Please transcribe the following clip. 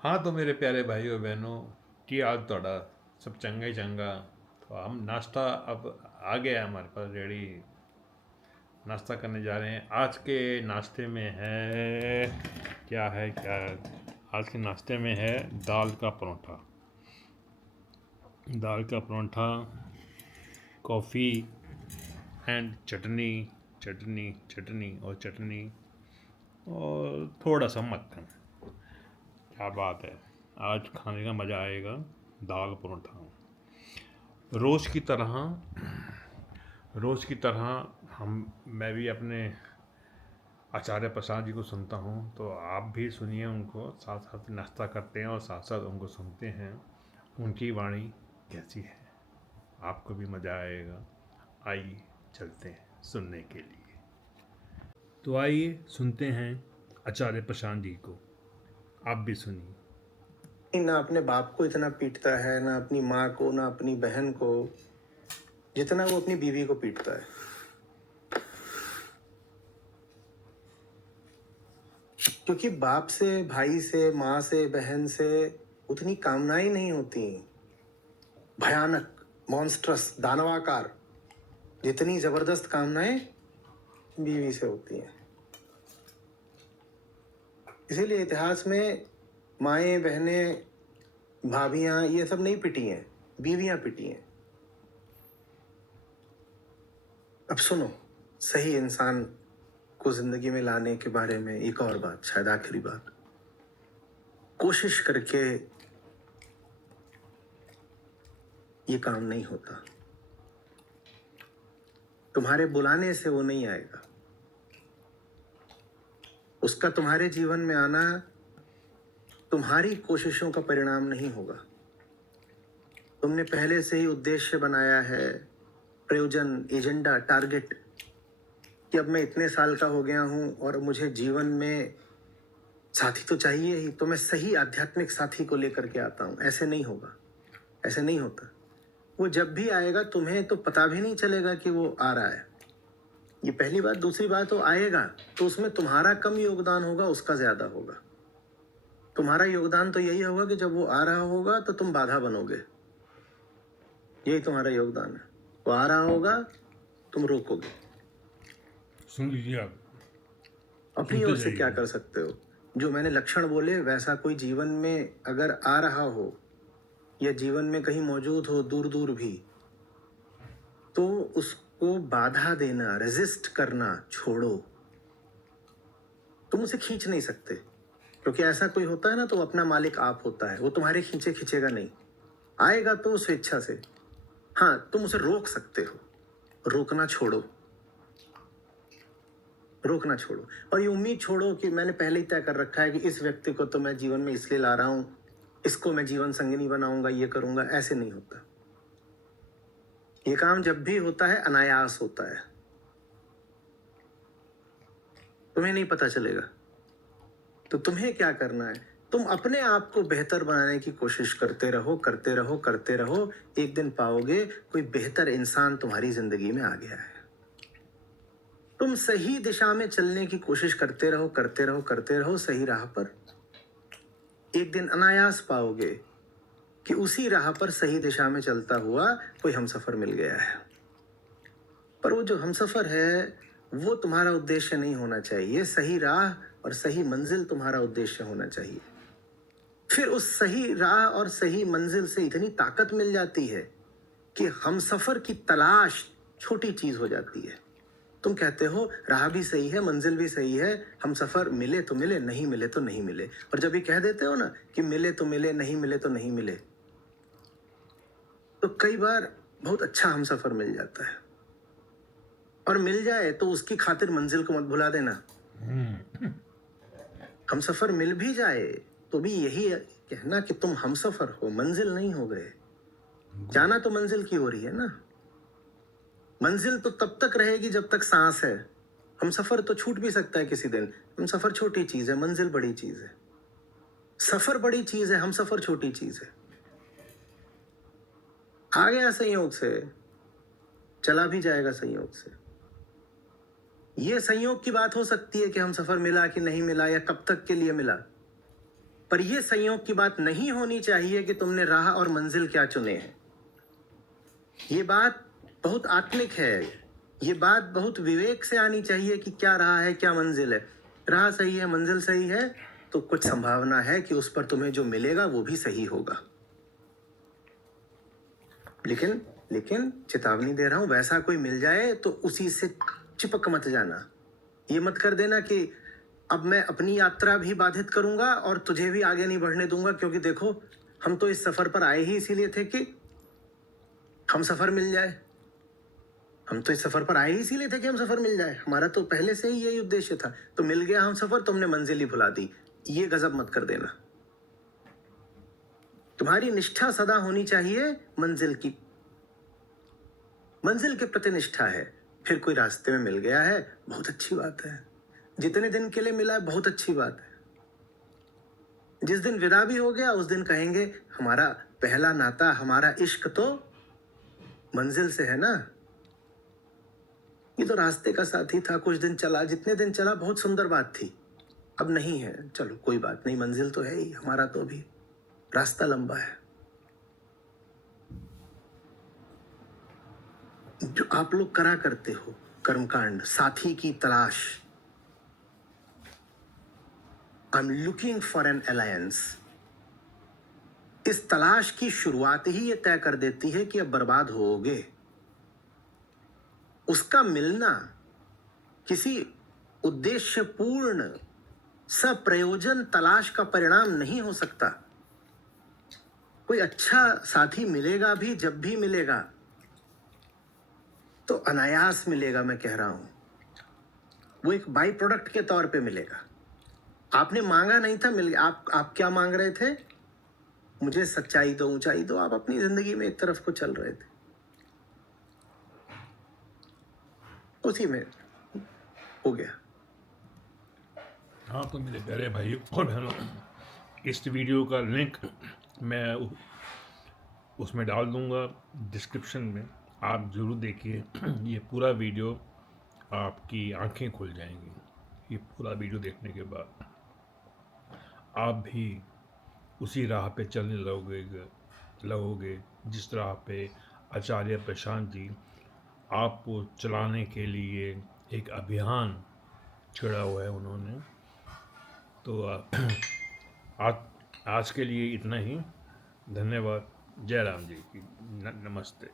हाँ तो मेरे प्यारे भाइयों बहनों, की हाल तोड़ा सब चंगा ही चंगा। तो हम नाश्ता अब आ गया हमारे पास रेडी, नाश्ता करने जा रहे हैं। आज के नाश्ते में है क्या है? आज के नाश्ते में है दाल का परोठा। दाल का परोठा, कॉफ़ी एंड चटनी, चटनी और चटनी और थोड़ा सा मक्खन। क्या बात है, आज खाने का मज़ा आएगा। दाल परोठा रोज़ की तरह, रोज़ की तरह हम मैं भी अपने आचार्य प्रसाद जी को सुनता हूँ, तो आप भी सुनिए उनको, साथ साथ नाश्ता करते हैं और साथ साथ उनको सुनते हैं। उनकी वाणी कैसी है, आपको भी मज़ा आएगा। आइए चलते हैं सुनने के लिए। तो आइए सुनते हैं आचार्य प्रशांत जी को, आप भी सुनिए। ना अपने बाप को इतना पीटता है, ना अपनी माँ को, ना अपनी बहन को, जितना वो अपनी बीवी को पीटता है। क्योंकि बाप से, भाई से, माँ से, बहन से उतनी कामनाएं नहीं होती, भयानक, मॉन्स्ट्रस, दानवाकार, जितनी जबरदस्त कामनाएं बीवी से होती हैं। इसीलिए इतिहास में माएं, बहनें, भाभियां ये सब नहीं पिटी हैं, बीवियां पिटी हैं। अब सुनो, सही इंसान को जिंदगी में लाने के बारे में एक और बात, शायद आखिरी बात। कोशिश करके ये काम नहीं होता, तुम्हारे बुलाने से वो नहीं आएगा। उसका तुम्हारे जीवन में आना तुम्हारी कोशिशों का परिणाम नहीं होगा। तुमने पहले से ही उद्देश्य बनाया है, प्रयोजन, एजेंडा, टारगेट, कि अब मैं इतने साल का हो गया हूं और मुझे जीवन में साथी तो चाहिए ही, तो मैं सही आध्यात्मिक साथी को लेकर के आता हूं। ऐसे नहीं होगा, ऐसे नहीं होता। वो जब भी आएगा तुम्हें तो पता भी नहीं चलेगा कि वो आ रहा है। ये पहली बात। दूसरी बात, वो आएगा तो उसमें तुम्हारा कम योगदान होगा, उसका ज्यादा होगा। तुम्हारा योगदान तो यही होगा कि जब वो आ रहा होगा तो तुम बाधा बनोगे, यही तुम्हारा योगदान है। वो आ रहा होगा, तुम रोकोगे। सुन लीजिए आप, अपनी ओर से क्या कर सकते हो? जो मैंने लक्षण बोले वैसा कोई जीवन में अगर आ रहा हो या जीवन में कहीं मौजूद हो, दूर दूर भी, तो उसको बाधा देना, रेजिस्ट करना छोड़ो। तुम उसे खींच नहीं सकते, क्योंकि ऐसा कोई होता है ना तो अपना मालिक आप होता है, वो तुम्हारे खींचे खींचेगा नहीं। आएगा तो स्वेच्छा से। हाँ, तुम उसे रोक सकते हो, रोकना छोड़ो, रोकना छोड़ो। और ये उम्मीद छोड़ो कि मैंने पहले ही तय कर रखा है कि इस व्यक्ति को तो मैं जीवन में इसलिए ला रहा हूं, इसको मैं जीवन संगिनी बनाऊंगा, ये करूंगा। ऐसे नहीं होता। ये काम जब भी होता है अनायास होता है, तुम्हें नहीं पता चलेगा। तो तुम्हें क्या करना है? तुम अपने आप को बेहतर बनाने की कोशिश करते रहो, करते रहो, करते रहो। एक दिन पाओगे कोई बेहतर इंसान तुम्हारी जिंदगी में आ गया है। तुम सही दिशा में चलने की कोशिश करते रहो, करते रहो, करते रहो, सही राह पर। एक दिन अनायास पाओगे कि उसी राह पर सही दिशा में चलता हुआ कोई हमसफर मिल गया है। पर वो जो हमसफर है वो तुम्हारा उद्देश्य नहीं होना चाहिए। सही राह और सही मंजिल तुम्हारा उद्देश्य होना चाहिए। फिर उस सही राह और सही मंजिल से इतनी ताकत मिल जाती है कि हमसफर की तलाश छोटी चीज हो जाती है। तुम कहते हो राह भी सही है, मंजिल भी सही है, हम सफर मिले तो मिले, नहीं मिले तो नहीं मिले। और जब ये कह देते हो ना कि मिले तो मिले, नहीं मिले तो नहीं मिले, तो कई बार बहुत अच्छा हम सफर मिल जाता है। और मिल जाए तो उसकी खातिर मंजिल को मत भुला देना। हम सफर मिल भी जाए तो भी यही कहना कि तुम हम सफर हो, मंजिल नहीं हो गए। जाना तो मंजिल की हो रही है ना। मंजिल तो तब तक रहेगी जब तक सांस है। हम सफर तो छूट भी सकता है किसी दिन। हम सफर छोटी चीज है, मंजिल बड़ी चीज है। सफर बड़ी चीज है, हम सफर छोटी चीज है। आ गया संयोग से, चला भी जाएगा संयोग से। यह संयोग की बात हो सकती है कि हम सफर मिला कि नहीं मिला, या कब तक के लिए मिला। पर यह संयोग की बात नहीं होनी चाहिए कि तुमने राह और मंजिल क्या चुने हैं। ये बात बहुत आत्मिक है, ये बात बहुत विवेक से आनी चाहिए कि क्या राह है क्या मंजिल है। राह सही है, मंजिल सही है, तो कुछ संभावना है कि उस पर तुम्हें जो मिलेगा वो भी सही होगा। लेकिन लेकिन चेतावनी दे रहा हूं, वैसा कोई मिल जाए तो उसी से चिपक मत जाना। ये मत कर देना कि अब मैं अपनी यात्रा भी बाधित करूंगा और तुझे भी आगे नहीं बढ़ने दूंगा, क्योंकि देखो हम तो इस सफर पर आए ही इसीलिए थे कि हम सफर मिल जाए। हम तो इस सफर पर आए ही इसीलिए थे कि हम सफर मिल जाए, हमारा तो पहले से ही यही उद्देश्य था। तो मिल गया हम सफर, तुमने मंजिल ही भुला दी। ये गजब मत कर देना। तुम्हारी निष्ठा सदा होनी चाहिए मंजिल की, मंजिल के प्रति निष्ठा है। फिर कोई रास्ते में मिल गया है, बहुत अच्छी बात है। जितने दिन के लिए मिला है, बहुत अच्छी बात है। जिस दिन विदा भी हो गया उस दिन कहेंगे हमारा पहला नाता, हमारा इश्क तो मंजिल से है ना। ये तो रास्ते का साथी था, कुछ दिन चला, जितने दिन चला बहुत सुंदर बात थी। अब नहीं है, चलो कोई बात नहीं, मंजिल तो है ही, हमारा तो अभी रास्ता लंबा है। जो आप लोग करा करते हो कर्मकांड, साथी की तलाश, I am looking for an alliance, इस तलाश की शुरुआत ही ये तय कर देती है कि अब बर्बाद होगे। उसका मिलना किसी उद्देश्यपूर्ण सप्रयोजन तलाश का परिणाम नहीं हो सकता। कोई अच्छा साथी मिलेगा भी, जब भी मिलेगा तो अनायास मिलेगा। मैं कह रहा हूं वो एक बाई प्रोडक्ट के तौर पे मिलेगा। आपने मांगा नहीं था, मिल गया। आप क्या मांग रहे थे? मुझे सच्चाई दो, ऊंचाई दो। आप अपनी जिंदगी में एक तरफ को चल रहे थे, उसी में हो गया। हाँ, तो मेरे प्यारे भाइयों और बहनों, इस वीडियो का लिंक मैं उसमें डाल दूंगा डिस्क्रिप्शन में। आप ज़रूर देखिए। ये पूरा वीडियो, आपकी आंखें खुल जाएंगी। ये पूरा वीडियो देखने के बाद आप भी उसी राह पे चलने लगोगे जिस राह पे आचार्य प्रशांत जी आपको चलाने के लिए एक अभियान छेड़ा हुआ है उन्होंने। तो आज के लिए इतना ही। धन्यवाद। जय राम जी की नमस्ते।